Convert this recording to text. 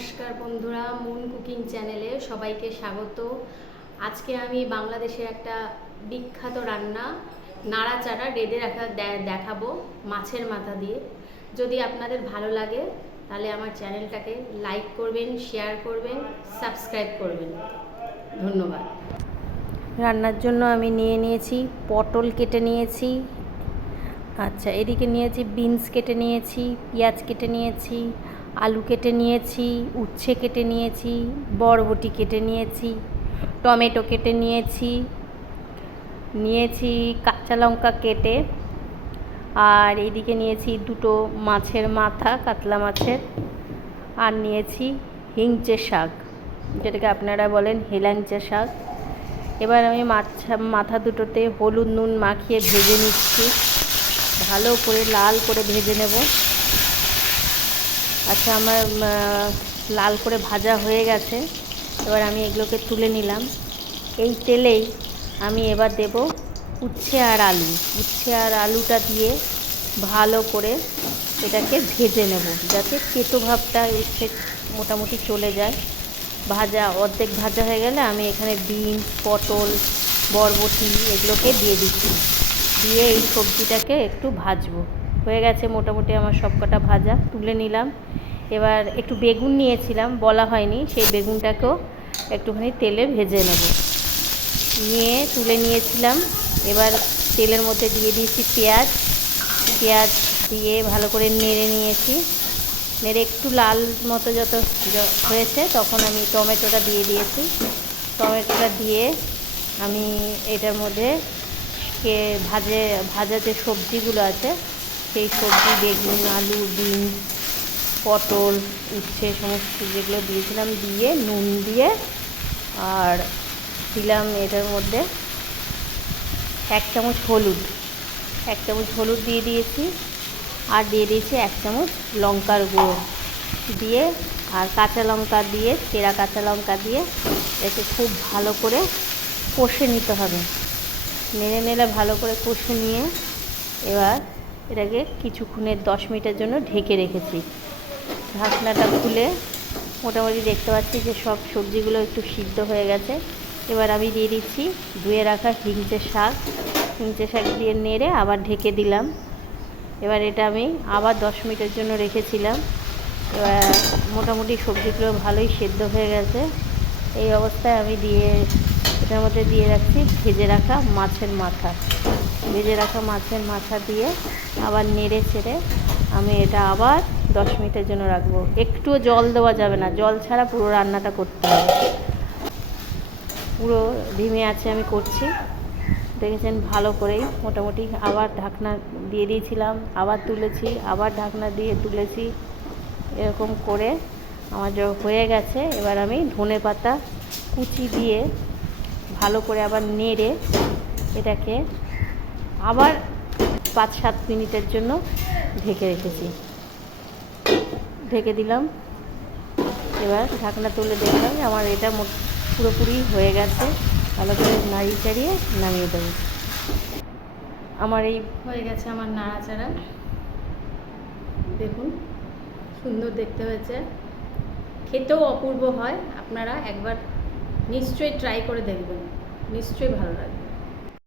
নমস্কার বন্ধুরা, moon cooking চ্যানেলে সবাইকে স্বাগত। আজকে আমি বাংলাদেশের একটা বিখ্যাত রান্না নাড়াচাড়া রেঁধে রাখা দেখাবো মাছের মাথা দিয়ে। যদি আপনাদের ভালো লাগে তাহলে আমার চ্যানেলটাকে লাইক করবেন, শেয়ার করবেন, সাবস্ক্রাইব করবেন। ধন্যবাদ। রান্নার জন্য আমি নিয়েছি পটল কেটে নিয়েছি, আচ্ছা এদিকে নিয়েছি বিনস কেটে নিয়েছি, পেঁয়াজ কেটে নিয়েছি, আলু কেটে নিয়েছি, উচ্ছে কেটে নিয়েছি, বরবটি কেটে নিয়েছি, টমেটো কেটে নিয়েছি কাঁচা লঙ্কা কেটে, আর এদিকে নিয়েছি দুটো মাছের মাথা, কাতলা মাছের, আর নিয়েছি হিংচে শাক, যেটাকে আপনারা বলেন হেলাঞ্চা শাক। এবার আমি মাথা দুটোতে হলুদ নুন মাখিয়ে ভেজে নিচ্ছি, ভালো করে লাল করে ভেজে নেব। আচ্ছা, আমার লাল করে ভাজা হয়ে গেছে। এবার আমি এগুলোকে তুলে নিলাম। এই তেলেই আমি এবার দেব উচ্ছে আর আলুটা দিয়ে ভালো করে এটাকে ভেজে নেব, যাতে তেতো ভাবটা এসে মোটামুটি চলে যায়। অর্ধেক ভাজা হয়ে গেলে আমি এখানে বিনস, পটল, বরবটি এগুলোকে দিয়ে দিচ্ছি, দিয়ে এই সবজিটাকে একটু ভাজবো। হয়ে গেছে মোটামুটি আমার সবকটা ভাজা, তুলে নিলাম। এবার একটু বেগুন নিয়েছিলাম, বলা হয়নি, সেই বেগুনটাকেও একটুখানি তেলে ভেজে নেব, নিয়ে তুলে নিয়েছিলাম। এবার তেলের মধ্যে দিয়ে দিয়েছি পেঁয়াজ দিয়ে ভালো করে নেড়ে নিয়েছি। নেড়ে একটু লাল মতো যত হয়েছে তখন আমি টমেটোটা দিয়ে দিয়েছি। টমেটোটা দিয়ে আমি এটার মধ্যে ভাজা যে সবজিগুলো আছে সেই সবজি, বেগুন, আলু, বিনস, পটল, উচ্ছে সমস্ত যেগুলো দিয়েছিলাম দিয়ে নুন দিয়ে, আর দিলাম এটার মধ্যে 1 চামচ হলুদ দিয়ে দিয়েছি, আর দিয়ে দিয়েছি 1 চামচ লঙ্কার গুঁড়ো দিয়ে, আর চেরা কাঁচা লঙ্কা দিয়ে একে খুব ভালো করে কষে নিতে হবে। নেড়ে ভালো করে কষে নিয়ে এবার এটাকে কিছুক্ষণের 10 মিনিটের জন্য ঢেকে রেখেছি। ঢাকনাটা খুলে মোটামুটি দেখতে পাচ্ছি যে সব সবজিগুলো একটু সিদ্ধ হয়ে গেছে। এবার আমি দিয়ে দিচ্ছি ধুয়ে রাখা হিংচে শাক দিয়ে নেড়ে আবার ঢেকে দিলাম। এবার এটা আমি আবার 10 মিনিটের জন্য রেখেছিলাম। এবার মোটামুটি সবজিগুলো ভালোই সেদ্ধ হয়ে গেছে। এই অবস্থায় আমি এটার মধ্যে দিয়ে রাখছি ভেজে রাখা মাছের মাথা দিয়ে আবার নেড়ে ছেড়ে আমি এটা আবার 10 মিনিটের জন্য রাখবো। একটুও জল দেওয়া যাবে না, জল ছাড়া পুরো রান্নাটা করতে হবে। পুরো ধিমে আছে আমি করছি, দেখেছেন ভালো করেই। মোটামুটি আবার ঢাকনা দিয়ে দিয়েছিলাম, আবার তুলেছি, আবার ঢাকনা দিয়ে তুলেছি, এরকম করে আমার হয়ে গেছে। এবার আমি ধনেপাতা কুচি দিয়ে ভালো করে আবার নেড়ে এটাকে আবার 5-7 মিনিটের জন্য ঢেকে দিলাম। এবার ঢাকনা তুলে দেখলাম আমার এটা পুরোপুরি হয়ে গেছে। ভালো করে নাড়িয়ে চাড়িয়ে নামিয়ে দেবো। আমার এই হয়ে গেছে আমার নাড়াচাড়া, দেখুন সুন্দর দেখতে হয়েছে, খেতেও অপূর্ব হয়। আপনারা একবার নিশ্চয়ই ট্রাই করে দেখবেন, নিশ্চয়ই ভালো লাগবে।